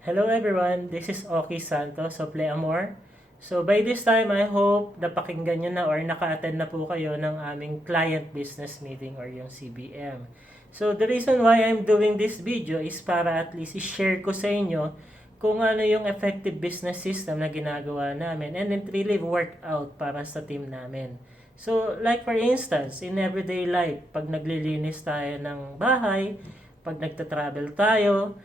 Hello everyone, this is Oki Santos of Pleamore. So by this time, I hope napakinggan nyo na or naka-attend na po kayo ng aming client business meeting or yung CBM. So the reason why I'm doing this video is para at least i-share ko sa inyo kung ano yung effective business system na ginagawa namin and it really work out para sa team namin. So like for instance, in everyday life, pag naglilinis tayo ng bahay, pag nagta-travel tayo,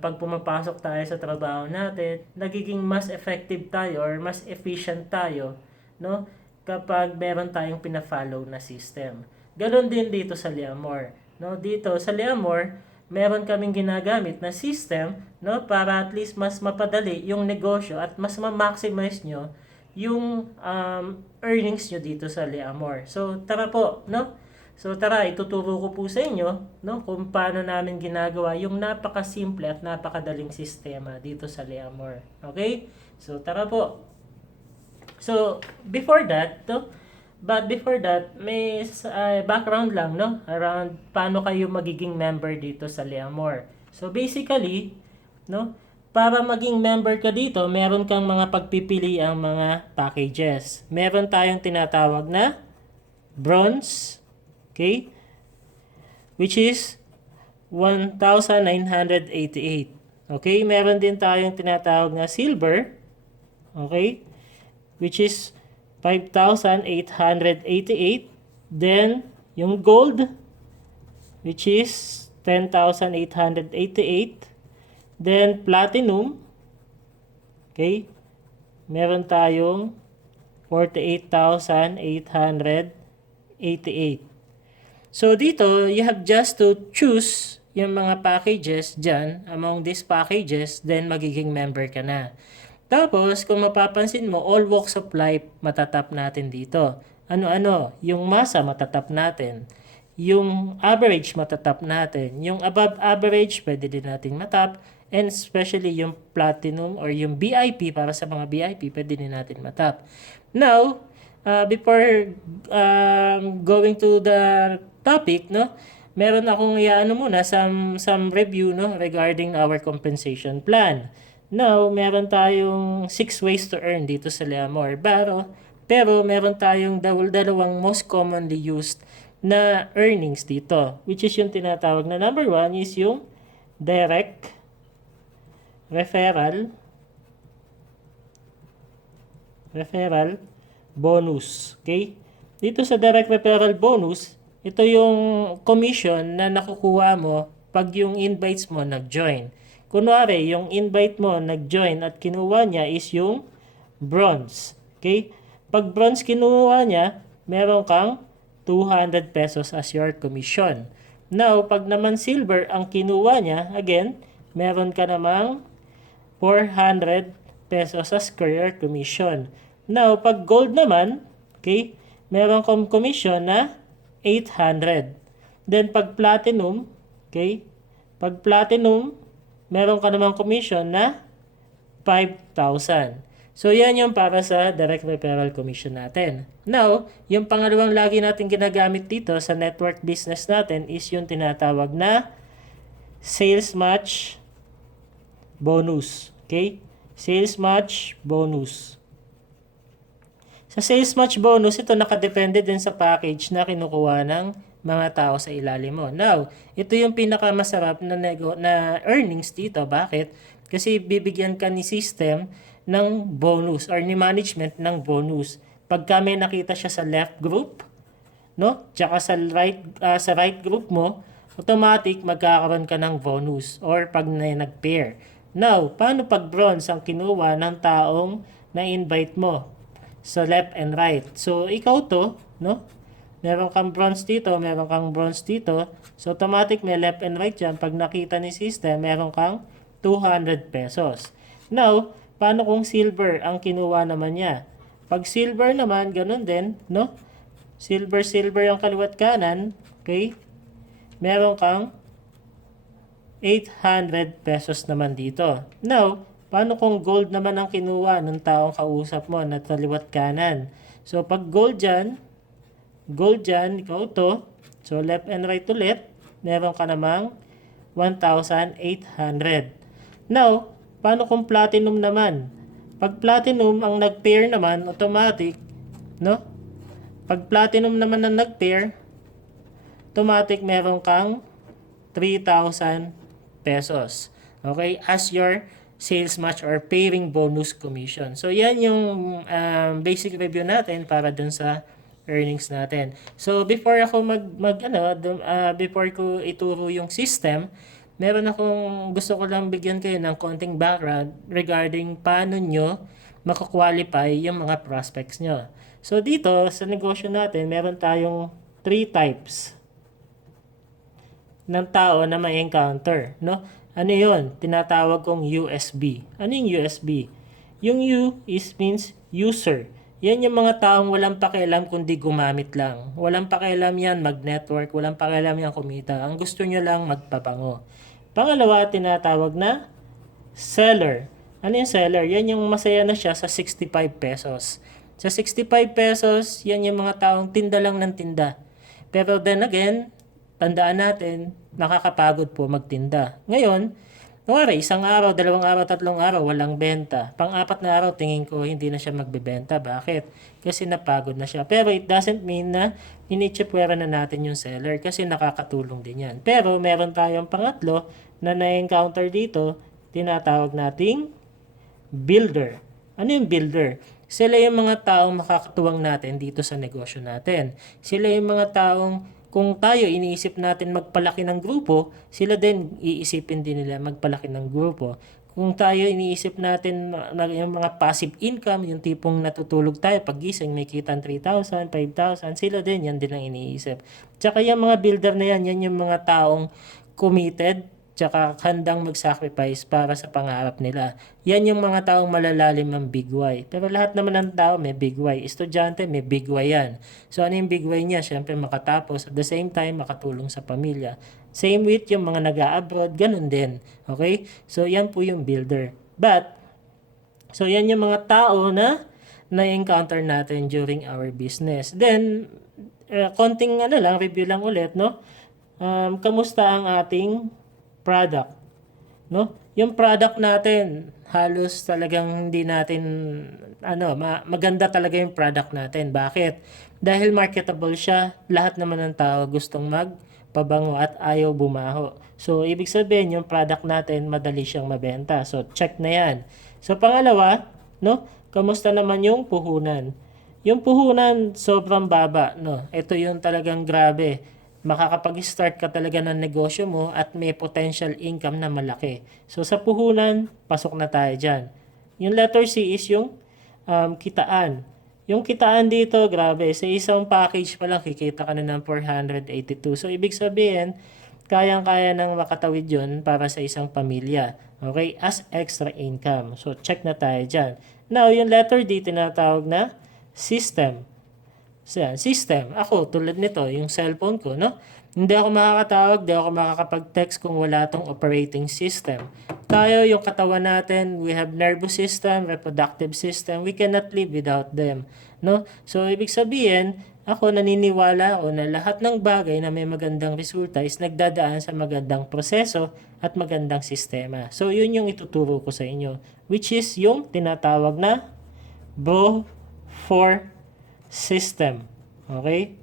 pag pumapasok tayo sa trabaho natin, nagiging mas effective tayo or mas efficient tayo, no? Kapag meron tayong pina-follow na system. Ganon din dito sa Liamore, no? Dito sa Liamore, meron kaming ginagamit na system, no, para at least mas mapadali yung negosyo at mas ma-maximize nyo yung earnings nyo dito sa Liamore. So, tara po, no? So tara, ituturo ko po sa inyo, no, kung paano namin ginagawa yung napakasimple at napakadaling sistema dito sa Liamore. Okay? So tara po. So before that, may background lang, no, around paano kayo magiging member dito sa Liamore. So basically, no, para maging member ka dito, meron kang mga pagpipili ang mga packages. Meron tayong tinatawag na bronze, okay? Which is 1,988. Okay? Meron din tayong tinatawag na silver, okay? Which is 5,888. Then, yung gold, which is 10,888. Then, platinum, okay? Meron tayong 48,888. So dito, you have just to choose yung mga packages dyan, among these packages, then magiging member ka na. Tapos, kung mapapansin mo, all walks of life matatap natin dito. Ano-ano? Yung masa matatap natin. Yung average matatap natin. Yung above average, pwede din natin matap. And especially yung platinum or yung VIP, para sa mga VIP, pwede din natin matap. Now, before going to the topic, no, meron akong iano muna some review, no, regarding our compensation plan. Now, meron tayong 6 ways to earn dito sa Liamore. Pero meron tayong dalawang most commonly used na earnings dito, which is yung tinatawag na number 1 is yung direct referral bonus. Okay? Dito sa direct referral bonus, ito yung commission na nakukuha mo pag yung invites mo nag-join. Kunwari, yung invite mo nag-join at kinuha niya is yung bronze. Okay? Pag bronze kinuha niya, meron kang 200 pesos as your commission. Now, pag naman silver ang kinuha niya, again, meron ka namang 400 pesos as career commission. Now, pag gold naman, okay, meron kang commission na 800. Then, pag platinum, okay, pag platinum, meron ka namang commission na 5,000. So, yan yung para sa direct referral commission natin. Now, yung pangalawang lagi natin ginagamit dito sa network business natin is yung tinatawag na sales match bonus. Okay? Sales match bonus. Sa sales match bonus, ito nakadepende din sa package na kinukuha ng mga tao sa ilalim mo. Now, ito yung pinakamasarap na earnings dito. Bakit? Kasi bibigyan ka ni system ng bonus or ni management ng bonus. Pagka may nakita siya sa left group, no? Tsaka sa right group mo, automatic magkakaroon ka ng bonus or pag nag-pair. Now, paano pag bronze ang kinuha ng taong na-invite mo sa left and right? So, ikaw to, no? Meron kang bronze dito, meron kang bronze dito. So, automatic may left and right dyan. Pag nakita ni system, meron kang 200 pesos. Now, paano kung silver ang kinuha naman niya? Pag silver naman, ganun din, no? Silver ang kaliwat kanan, okay? Meron kang 800 pesos naman dito. Now, paano kung gold naman ang kinuha ng taong kausap mo na taliwat kanan? So, pag gold dyan, ikaw to. So, left and right ulit, meron ka namang 1,800. Now, Paano kung platinum naman? Pag platinum ang nag-pair naman, automatic, no? Pag platinum naman ang nag-pair, automatic meron kang 3,000 pesos. Okay? As your sales match or pairing bonus commission. So, yan yung basic review natin para dun sa earnings natin. So, before ako before ko ituro yung system, meron akong gusto ko lang bigyan kayo ng konting background regarding paano nyo makakwalify yung mga prospects nyo. So, dito sa negosyo natin, meron tayong 3 types ng tao na may encounter, no? Ano 'yon? Tinatawag kong USB. Ano yung USB? Yung U means user. Yan yung mga taong walang pakialam kundi gumamit lang. Walang pakialam yan mag-network, walang pakialam yan kumita. Ang gusto nyo lang magpabango. Pangalawa, tinatawag na seller. Ano yung seller? Yan yung masaya na siya sa 65 pesos. Sa 65 pesos, yan yung mga taong tinda lang ng tinda. Pero then again, tandaan natin, nakakapagod po magtinda. Ngayon, isang araw, 2 araw, 3 araw, walang benta. Pang-4 na araw, tingin ko, hindi na siya magbebenta. Bakit? Kasi napagod na siya. Pero it doesn't mean na initsipwera na natin yung seller kasi nakakatulong din yan. Pero meron tayong pangatlo na na-encounter dito, tinatawag nating builder. Ano yung builder? Sila yung mga taong makakatuwang natin dito sa negosyo natin. Sila yung mga taong kung tayo iniisip natin magpalaki ng grupo, sila din iisipin din nila magpalaki ng grupo. Kung tayo iniisip natin yung mga passive income, yung tipong natutulog tayo paggising may kitang 3,000, 5,000, sila din yan din ang iniisip. Tsaka yung mga builder na yan yung mga taong committed, tsaka handang mag-sacrifice para sa pangarap nila. Yan yung mga taong malalalim ng big why. Pero lahat naman ng tao may big why. Estudyante may big why yan. So ano yung big why niya? Siyempre makatapos. At the same time, makatulong sa pamilya. Same with yung mga nag-a-abroad, ganun din. Okay? So yan po yung builder. So yan yung mga tao na na-encounter natin during our business. Then, konting review lang ulit, no? Kamusta ang ating product, no? Yung product natin, halos talagang hindi natin maganda talaga yung product natin. Bakit? Dahil marketable siya, lahat naman ng tao gustong magpabango at ayaw bumaho. So, ibig sabihin, yung product natin, madali siyang mabenta. So, check na yan. So, pangalawa, no? Kamusta naman yung puhunan? Yung puhunan, sobrang baba, no? Ito yung talagang grabe. Makakapag-start ka talaga ng negosyo mo at may potential income na malaki. So, sa puhunan, pasok na tayo dyan. Yung letter C is yung kitaan. Yung kitaan dito, grabe. Sa isang package pa lang, kikita ka na ng 482. So, ibig sabihin, kayang-kaya nang makatawid yun para sa isang pamilya. Okay? As extra income. So, check na tayo dyan. Now, yung letter D, tinatawag na system. So, system. Ako, tulad nito, yung cellphone ko, no? Hindi ako makakatawag, hindi ako makakapag-text kung wala tong operating system. Tayo, yung katawan natin, we have nervous system, reproductive system, we cannot live without them, no? So, ibig sabihin, ako naniniwala ako na lahat ng bagay na may magandang resulta is nagdadaan sa magandang proseso at magandang sistema. So, yun yung ituturo ko sa inyo, which is yung tinatawag na Bro4 system. Okay?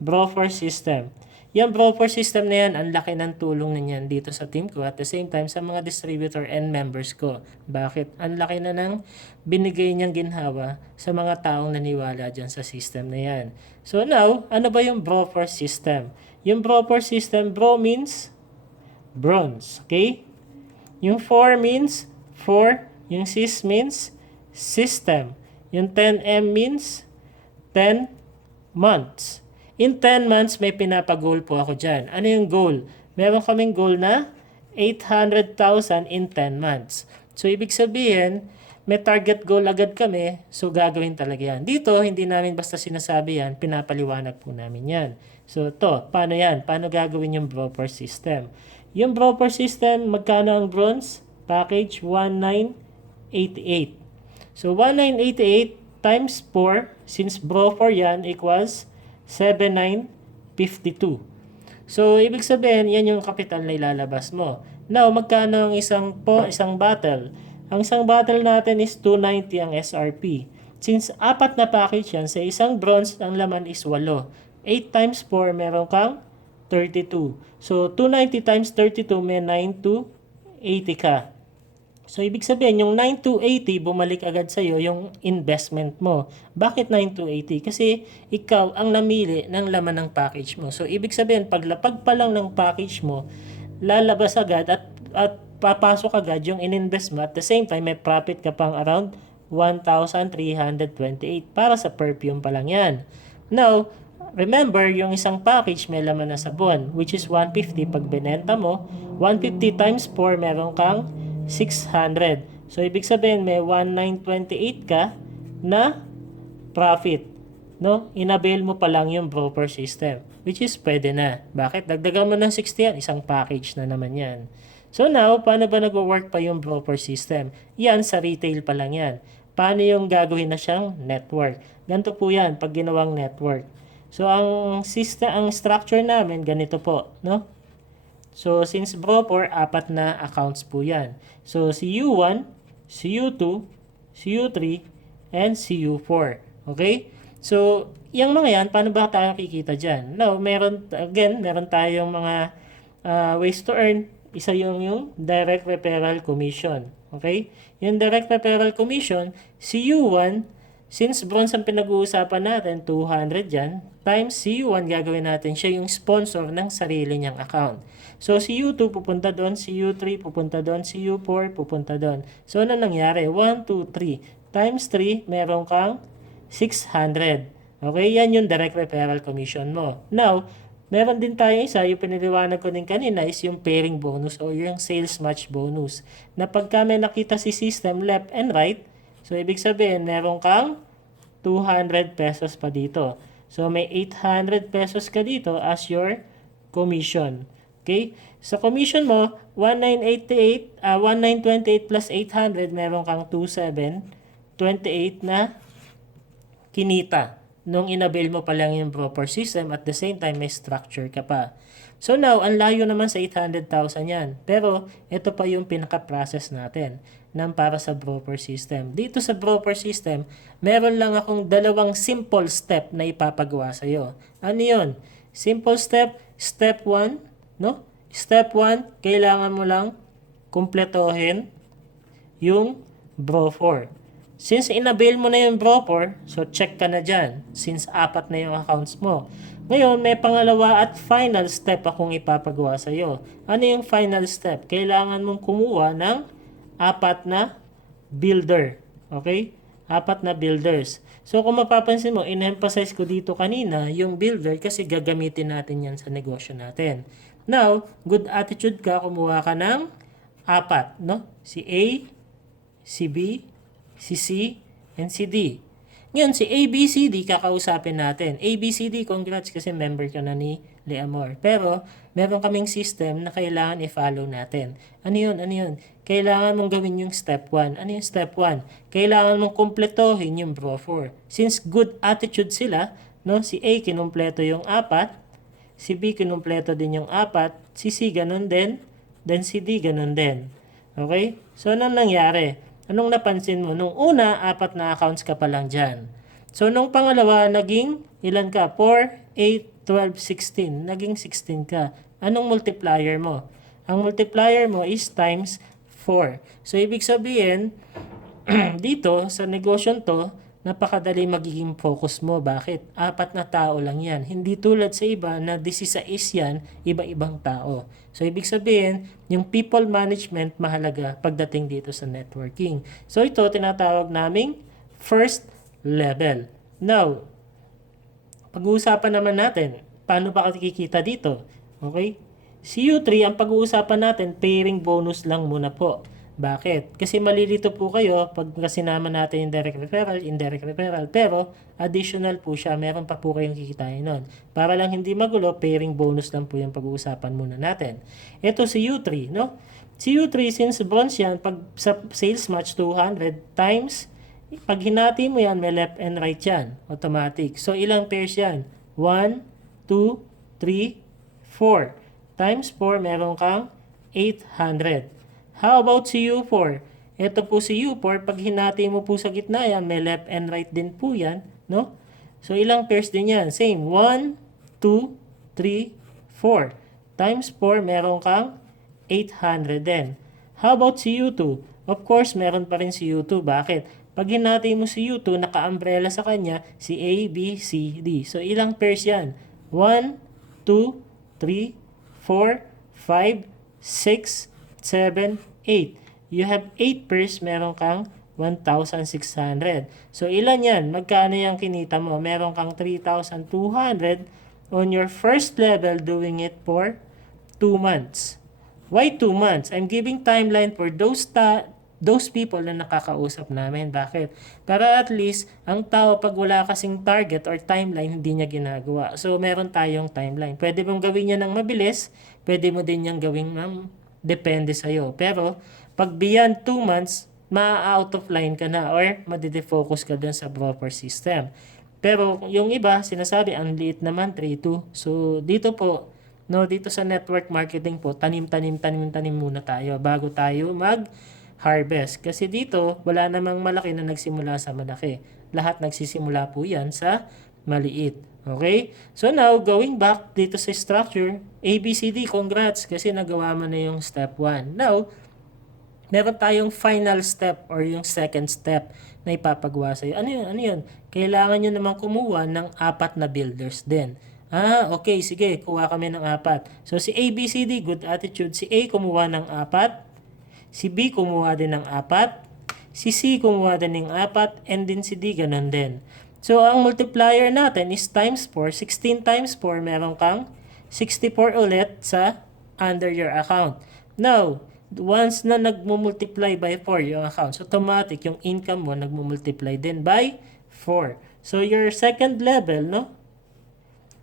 Bro4 system. Yung Bro4 system na yan, ang laki ng tulong na yan dito sa team ko at the same time sa mga distributor and members ko. Bakit? Ang laki na ng binigay niyang ginhawa sa mga taong naniwala dyan sa system na yan. So now, ano ba yung Bro4 system? Yung Bro4 system, Bro means bronze. Okay? Yung 4 means 4. Yung sys means system. Yung 10M means 10 months. In 10 months, may pinapag-goal po ako dyan. Ano yung goal? Meron kaming goal na 800,000 in 10 months. So, ibig sabihin, may target goal agad kami, so gagawin talaga yan. Dito, hindi namin basta sinasabi yan, pinapaliwanag po namin yan. So, paano yan? Paano gagawin yung Bro4 system? Yung Bro4 system, magkano ang bronze? Package 1988. So, 1988 times 4, since Bro4 yan, equals 7952. So, ibig sabihin, yan yung kapital na ilalabas mo. Now, magkano ang isang bottle? Ang isang bottle natin is 290 ang SRP. Since apat na package yan, sa isang bronze, ang laman is 8. 8 times 4, meron kang 32. So, 290 times 32, may 9 to 80 ka. So, ibig sabihin, yung 9 to 80, bumalik agad sa'yo yung investment mo. Bakit 9 to 80? Kasi ikaw ang namili ng laman ng package mo. So, ibig sabihin, paglapag pa lang ng package mo, lalabas agad at papasok agad yung in-invest mo. At the same time, may profit ka pang around 1,328 para sa perfume pa lang yan. Now, remember, yung isang package may laman na sabon, which is 150 pag binenta mo. 150 times 4, meron kang 600. So, ibig sabihin, may 1,928 ka na profit. No? Inavail mo pa lang yung broker system, which is pwede na. Bakit? Dagdagan mo ng 60 yan. Isang package na naman yan. So, now, paano ba nag-work pa yung broker system? Yan, sa retail pa lang yan. Paano yung gagawin na siyang network? Ganito po yan, pag ginawang network. So, ang system, ang structure namin, ganito po, no? So, since broker, 4 na accounts po yan. So, CU1, CU2, CU3, and CU4. Okay? So, yung mga yan, paano ba tayo kikita dyan? Now, meron tayong mga ways to earn. Isa yung direct referral commission. Okay? Yung direct referral commission, CU1, since bronze ang pinag-uusapan natin, 200 yan, times CU1, gagawin natin siya yung sponsor ng sarili niyang account. So, CU2 pupunta doon, CU3 pupunta doon, CU4 pupunta doon. So, ano nangyari? 1, 2, 3. Times 3, meron kang 600. Okay? Yan yung direct referral commission mo. Now, meron din tayo isa, yung piniliwanag ko din kanina is yung pairing bonus o yung sales match bonus. Na pagka may nakita si system left and right, so ibig sabihin meron kang 200 pesos pa dito. So may 800 pesos ka dito as your commission. Okay? Sa commission mo, 1,928 plus 800, meron kang 2,728 na kinita nung inavail mo pa lang yung broker system, at the same time may structure ka pa. So now, ang layo naman sa 800,000 yan. Pero, ito pa yung pinaka-process natin ng para sa broker system. Dito sa broker system, meron lang akong 2 simple step na ipapagawa sa'yo. Ano yun? Simple step, step 1, no? Step 1, kailangan mo lang kumpletohin yung Bro4. Since inavail mo na yung Bro4, so check ka na dyan. Since 4 na yung accounts mo. Ngayon, may pangalawa at final step akong ipapagawa sa iyo. Ano yung final step? Kailangan mong kumuha ng 4 na builder. Okay? 4 na builders. So, kung mapapansin mo, in-emphasize ko dito kanina yung builder kasi gagamitin natin yan sa negosyo natin. Now, good attitude ka, kumuha ka ng 4, no? Si A, si B, si C, and si D. Ngayon, si ABCD kakausapin natin. ABCD, congrats kasi member ka na ni Leamor. Pero, meron kaming system na kailangan i-follow natin. Ano yun? Ano yun? Kailangan mong gawin yung step 1. Ano yung step 1? Kailangan mong kumpletohin yung Bro4. Since good attitude sila, no? Si A kinumpleto yung 4, si B kinumpleto din yung 4, si C ganun din, then si D ganun din. Okay? So, anong nangyari? Anong napansin mo? Nung una, 4 na accounts ka pa lang dyan. So, nung pangalawa, naging ilan ka? 4, 8, 12, 16. Naging 16 ka. Anong multiplier mo? Ang multiplier mo is times 4. So, ibig sabihin, dito, sa negosyon to, napakadali magiging focus mo. Bakit? 4 na tao lang yan. Hindi tulad sa iba na 16 yan, iba-ibang tao. So, ibig sabihin, yung people management mahalaga pagdating dito sa networking. So, ito tinatawag naming first level. Now, pag-uusapan naman natin, paano ba kikita dito? Okay? CU3, ang pag-uusapan natin, pairing bonus lang muna po. Bakit? Kasi malilito po kayo pag sinama natin yung direct referral, indirect referral, pero additional po siya, meron pa po kayong kikitain nun. Para lang hindi magulo, pairing bonus lang po yung pag-uusapan muna natin. Ito si U3, no? Si U3, since bronze yan, pag sa sales match 200 times, pag hinati mo yan, may left and right yan, automatic. So, ilang pairs yan? 1, 2, 3, 4. Times 4, meron kang 800. How about CU4? Ito po si U4, pag hinati mo po sa gitna yan, may left and right din po yan, no? So, ilang pairs din yan? Same, 1, 2, 3, 4. Times 4, meron kang 800 din. How about si U2? Of course, meron pa rin si U2. Bakit? Pag hinati mo si U2, naka-umbrella sa kanya, si A, B, C, D. So, ilang pairs yan? 1, 2, 3, 4, 5, 6, 7, 8. You have 8 pairs, meron kang 1,600. So, ilan yan? Magkano yung kinita mo? Meron kang 3,200 on your first level doing it for 2 months. Why 2 months? I'm giving timeline for those people na nakakausap namin. Bakit? Para at least, ang tao pag wala kasing target or timeline, hindi niya ginagawa. So, meron tayong timeline. Pwede mong gawin niya ng mabilis, pwede mo din niyang gawin depende sa'yo. Pero, pag beyond 2 months, ma-out of line ka na or madide-focus ka dun sa proper system. Pero yung iba, sinasabi, ang liit naman, 3-2. So, dito po, no, dito sa network marketing po, tanim muna tayo bago tayo mag-harvest. Kasi dito, wala namang malaki na nagsimula sa malaki. Lahat nagsisimula po yan sa maliit. Okay? So now, going back dito sa structure, ABCD, congrats kasi nagawa mo na yung step 1. Now, meron tayong final step or yung second step na ipapagawa sa'yo. Ano yun? Ano yun? Kailangan nyo naman kumuha ng 4 na builders din. Okay, sige, kuha kami ng 4. So, si A, B, C, D, good attitude. Si A kumuha ng 4. Si B kumuha din ng 4. Si C kumuha din ng 4. And din si D, ganun din. So, ang multiplier natin is times 4. 16 times 4, meron kang 64 ulit sa under your account. Now, once na nagmumultiply by 4 yung accounts, automatic yung income mo nagmumultiply din by 4. So, your second level, no?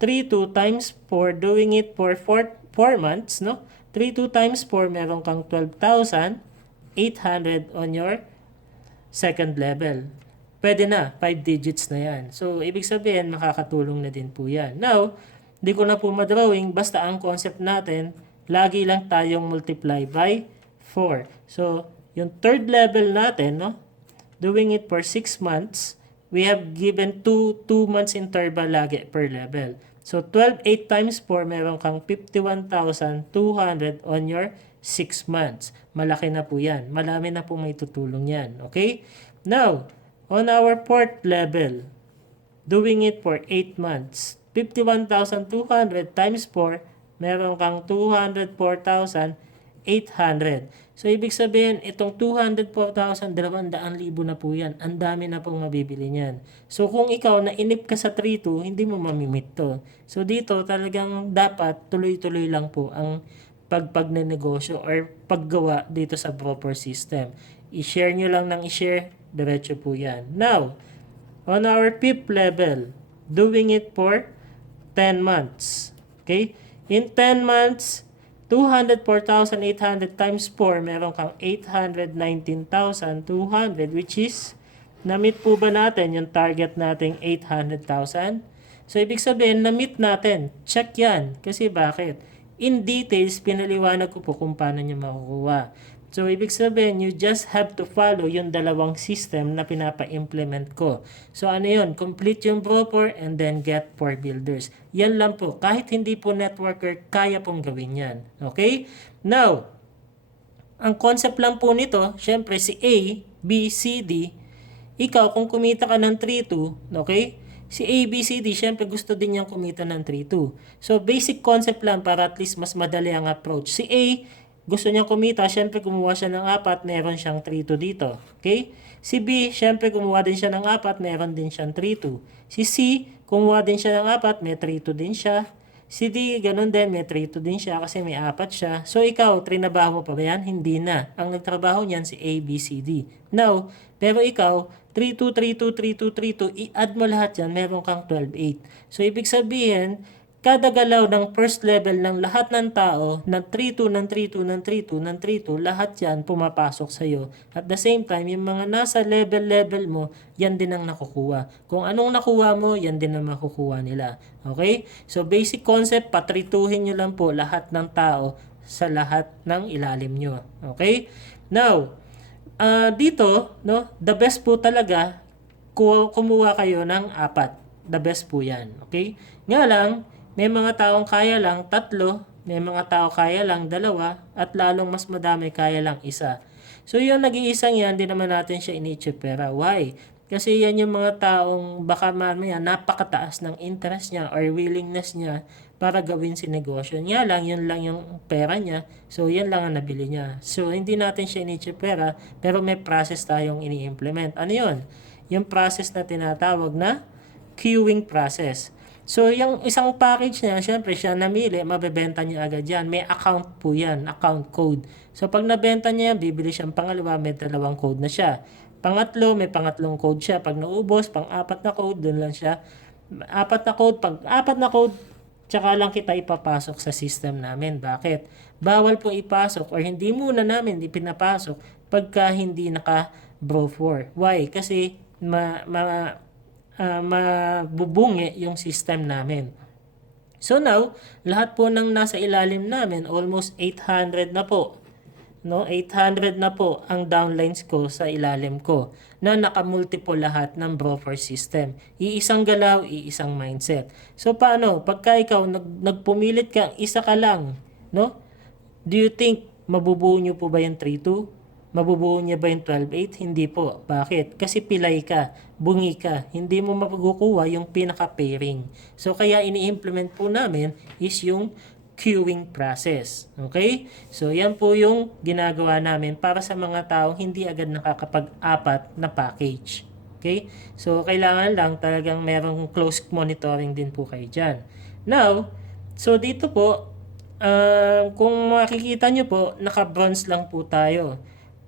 3-2 times 4, doing it for 4 months, no? 3-2 times 4, meron kang 12,800 on your second level. Pwede na, 5 digits na yan. So, ibig sabihin, makakatulong na din po yan. Now, di ko na po madrawing, basta ang concept natin, lagi lang tayong multiply by 4. So, yung third level natin, no? Doing it for 6 months, we have given 2 months interval lagi per level. So, 12, 8 times 4, meron kang 51,200 on your 6 months. Malaki na po yan. Malami na po may tutulong yan. Okay? Now, on our fourth level, doing it for 8 months, 51,200 times 4, meron kang 204,800. So, ibig sabihin, itong 204,000, 200,000 na po yan. Ang dami na pong mabibili niyan. So, kung ikaw nainip ka sa 3-2, hindi mo mamimit to. So, dito talagang dapat tuloy-tuloy lang po ang pagnenegosyo or paggawa dito sa proper system. I-share nyo lang ng i-share, diretso po yan. Now, on our fifth level, doing it for 10 months. Okay? In 10 months, 204,800 times 4, meron kang 819,200, which is, na-meet po ba natin yung target nating 800,000? So, ibig sabihin, na-meet natin. Check yan. Kasi bakit? In details, pinaliwanag ko po kung paano nyo makukuha. So, ibig sabihin, you just have to follow yung dalawang system na pinapa-implement ko. So, ano yun? Complete yung proper and then get 4 builders. Yan lang po. Kahit hindi po networker, kaya pong gawin yan. Okay? Now, ang concept lang po nito, syempre si A, B, C, D, ikaw kung kumita ka ng 3-2, okay? Si A, B, C, D, syempre gusto din niyang kumita ng 3-2. So, basic concept lang para at least mas madali ang approach. Si A, gusto niya kumita, syempre kumuha siya ng 4, meron siyang 3-2 dito. Okay? Si B, syempre kumuha din siya ng 4, meron din siyang 3-2. Si C, kumuha din siya ng 4, may 3-2 din siya. Si D, ganun din, may 3-2 din siya kasi may 4 siya. So ikaw, trinabaho mo pa ba yan? Hindi na. Ang nagtrabaho niyan si A, B, C, D. Now, pero ikaw, 3-2, 3-2, 3-2, 3-2, i-add mo lahat yan, meron kang 12-8. So ibig sabihin, kada galaw ng first level ng lahat ng tao, ng 3-2, ng 3-2, ng 3-2, ng 3-2, lahat yan pumapasok sa'yo. At the same time, yung mga nasa level mo, yan din ang nakukuha. Kung anong nakuha mo, yan din ang makukuha nila. Okay? So, basic concept, patrituhin nyo lang po lahat ng tao sa lahat ng ilalim nyo. Okay? Now, dito, no, the best po talaga, kumuha kayo ng 4. The best po yan. Okay? Nga lang, may mga taong kaya lang 3, may mga tao kaya lang 2, at lalong mas madami kaya lang 1. So yung nag-iisang yan, di naman natin siya initsipera. Why? Kasi yan yung mga taong baka mamaya napakataas ng interest niya or willingness niya para gawin si negosyo. Nga lang, yun lang yung pera niya. So, yan lang ang nabili niya. So, hindi natin siya initsipera, pero may process tayong ini-implement. Ano yun? Yung process na tinatawag na queuing process. So, yung isang package niya, syempre siya namili, mabebenta niya agad yan. May account po yan, account code. So, pag nabenta niya yan, bibili siyang pangalawa, may 2 code na siya. Pangatlo, may pangatlong code siya. Pag naubos, pang-4 na code, dun lang siya. 4 na code, pag 4 na code, tsaka lang kita ipapasok sa system namin. Bakit? Bawal po ipasok or hindi muna namin ipinapasok pagka hindi naka-Bro4. Why? Kasi mabubungi yung system namin. So now, lahat po ng nasa ilalim namin, almost 800 na po. No, 800 na po ang downlines ko sa ilalim ko na nakamultiple lahat ng broker system. Iisang galaw, iisang mindset. So paano? Pagka ikaw nagpumilit ka, isa ka lang, no? Do you think mabubuo nyo po ba yung 3-2? Mabubuo niya ba yung 12-8? Hindi po. Bakit? Kasi pilay ka, bungi ka, hindi mo mapagukuha yung pinaka-pairing. So kaya ini-implement po namin is yung queuing process. Okay? So, yan po yung ginagawa namin para sa mga taong hindi agad nakakapag-4 na package. Okay? So, kailangan lang talagang merong close monitoring din po kayo dyan. Now, so dito po, kung makikita nyo po, naka-bronze lang po tayo.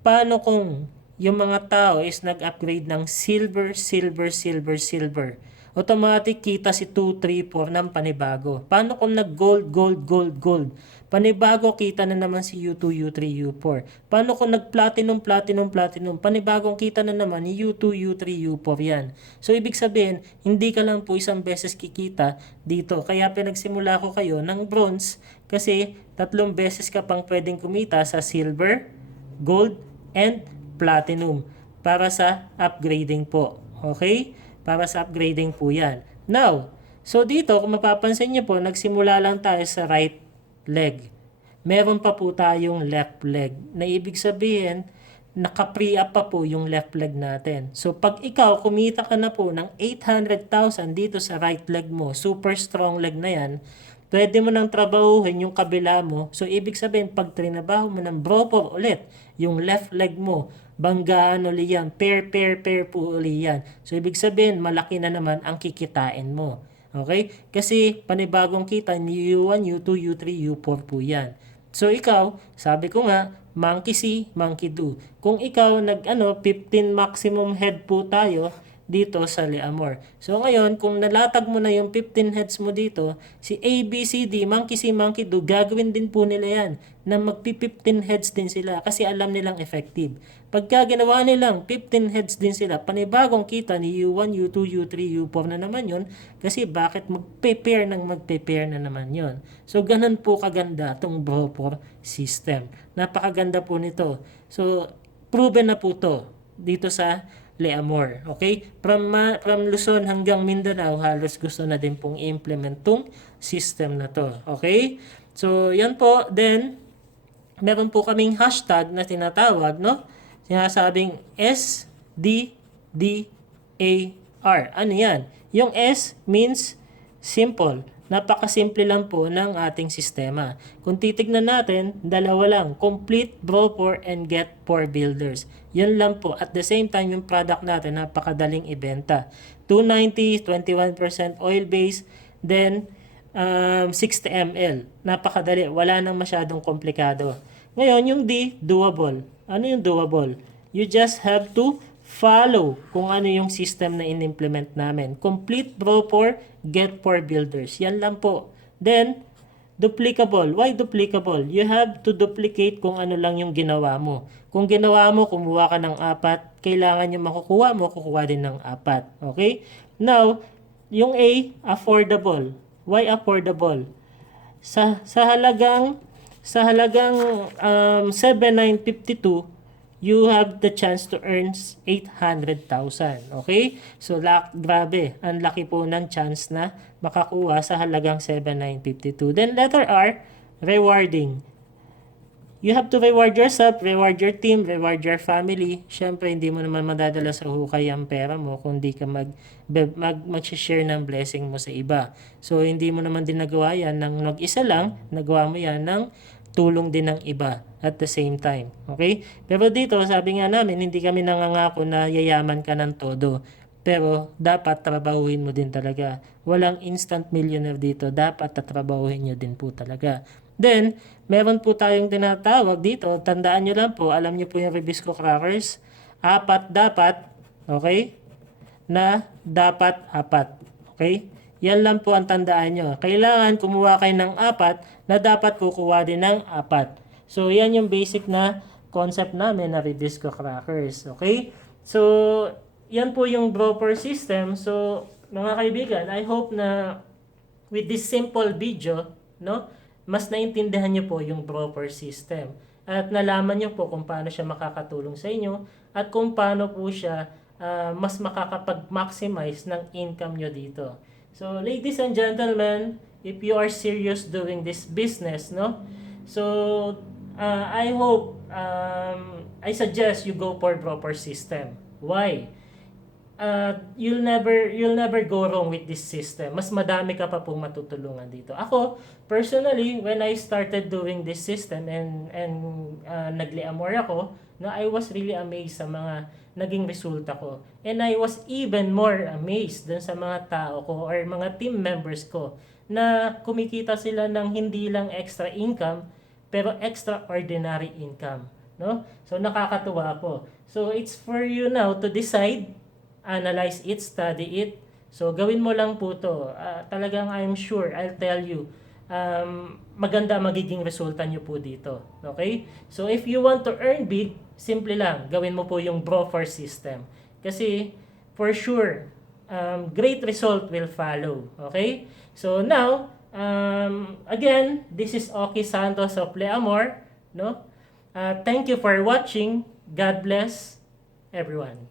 Paano kung yung mga tao is nag-upgrade ng silver, silver, silver, silver? Automatic kita si 2, 3, 4 ng panibago. Paano kung nag-gold, gold, gold, gold? Panibago kita na naman si U2, U3, U4. Paano kung nag-platinum, platinum, platinum? Panibagong kita na naman ni U2, U3, U4 yan. So, ibig sabihin, hindi ka lang po isang beses kikita dito. Kaya pinagsimula ko kayo ng bronze kasi 3 beses ka pang pwedeng kumita sa silver, gold, and platinum para sa upgrading po. Okay? Para sa upgrading po yan. Now, so dito, kung mapapansin nyo po, nagsimula lang tayo sa right leg. Meron pa po tayong left leg. Na ibig sabihin, naka-pre-up pa po yung left leg natin. So, pag ikaw, kumita ka na po ng 800,000 dito sa right leg mo, super strong leg na yan, pwede mo nang trabahuhin yung kabila mo. So, ibig sabihin, pag trinabaho mo ng broker ulit, yung left leg mo, banggaan uli yan. Pair po uli yan. So, ibig sabihin, malaki na naman ang kikitain mo. Okay? Kasi, panibagong kita, U1, U2, U3, U4 po yan. So, ikaw, sabi ko nga, monkey see, monkey do. Kung ikaw, 15 maximum head po tayo, dito sa Leamor. So ngayon, kung nalatag mo na yung 15 heads mo dito, si A, B, C, D, monkey see, monkey do, gagawin din po nila yan na magpi-15 heads din sila kasi alam nilang effective. Pagka ginawa nilang 15 heads din sila, panibagong kita ni U1, U2, U3, U4 na naman yon kasi bakit magpe-pair na naman yon. So ganun po kaganda itong Bro4 system. Napakaganda po nito. So proven na po to dito sa Leamor. Okay? From Luzon hanggang Mindanao, halos gusto na din pong i-implement tong system na to. Okay? So, yan po. Then, meron po kaming hashtag na tinatawag, no? Sinasabing SDDAR. Ano yan? Yung S means simple. Napakasimple lang po ng ating sistema. Kung titignan natin, dalawa lang. Complete, Bro4, and Get4 builders. Yun lang po. At the same time, yung product natin, napakadaling ibenta. 290, 21% oil base, then 60 ml. Napakadali. Wala nang masyadong komplikado. Ngayon, yung D, doable. Ano yung doable? You just have to follow kung ano yung system na in-implement namin. Complete, Bro4, Get4 builders. Yan lang po. Then, duplicable. Why duplicable? You have to duplicate kung ano lang yung ginawa mo. Kung ginawa mo, kumuha ka ng 4, kailangan yung makukuha mo, kukuha din ng 4. Okay? Now, yung A, affordable. Why affordable? Sa halagang 7,952, you have the chance to earn 800,000. Okay? So, grabe. Ang laki po ng chance na makakuha sa halagang 7,952. Then, letter R, rewarding. You have to reward yourself, reward your team, reward your family. Siyempre, hindi mo naman madadala sa hukay ang pera mo kung di ka mag-share ng blessing mo sa iba. So, hindi mo naman din nagawa yan ng nag-isa lang, nagawa mo yan ng tulong din ng iba at the same time. Okay? Pero dito, sabi nga namin, hindi kami nangangako na yayaman ka ng todo. Pero dapat trabahuhin mo din talaga. Walang instant millionaire dito. Dapat tatrabahuhin nyo din po talaga. Then, meron po tayong tinatawag dito. Tandaan nyo lang po, alam nyo po yung Ribisco Crackers. Apat dapat, okay? Na dapat apat. Okay? Yan lang po ang tandaan nyo. Kailangan kumuha kayo ng apat na dapat kukuha din ng apat. So, yan yung basic na concept namin na Ribisco Crackers. Okay? So, yan po yung broker system. So, mga kaibigan, I hope na with this simple video, no, mas naintindihan nyo po yung broker system. At nalaman nyo po kung paano siya makakatulong sa inyo at kung paano po siya mas makakapag-maximize ng income nyo dito. So, ladies and gentlemen, if you are serious doing this business, no, so I hope, I suggest you go for broker system. Why? You'll never go wrong with this system. Mas madami ka pa pong matutulungan dito. Ako, personally, when I started doing this system and nagli-amor ako, no, I was really amazed sa mga naging resulta ko. And I was even more amazed dun sa mga tao ko or mga team members ko na kumikita sila ng hindi lang extra income, pero extraordinary income. No? So, nakakatuwa po. So, it's for you now to decide, analyze it, study it. So, gawin mo lang po to. Talagang I'm sure, I'll tell you, maganda magiging resulta nyo po dito. Okay? So, if you want to earn big, simple lang, gawin mo po yung broker system. Kasi, for sure, great result will follow. Okay? So, now, again, this is Oki Santos of Leamor. No? Thank you for watching. God bless everyone.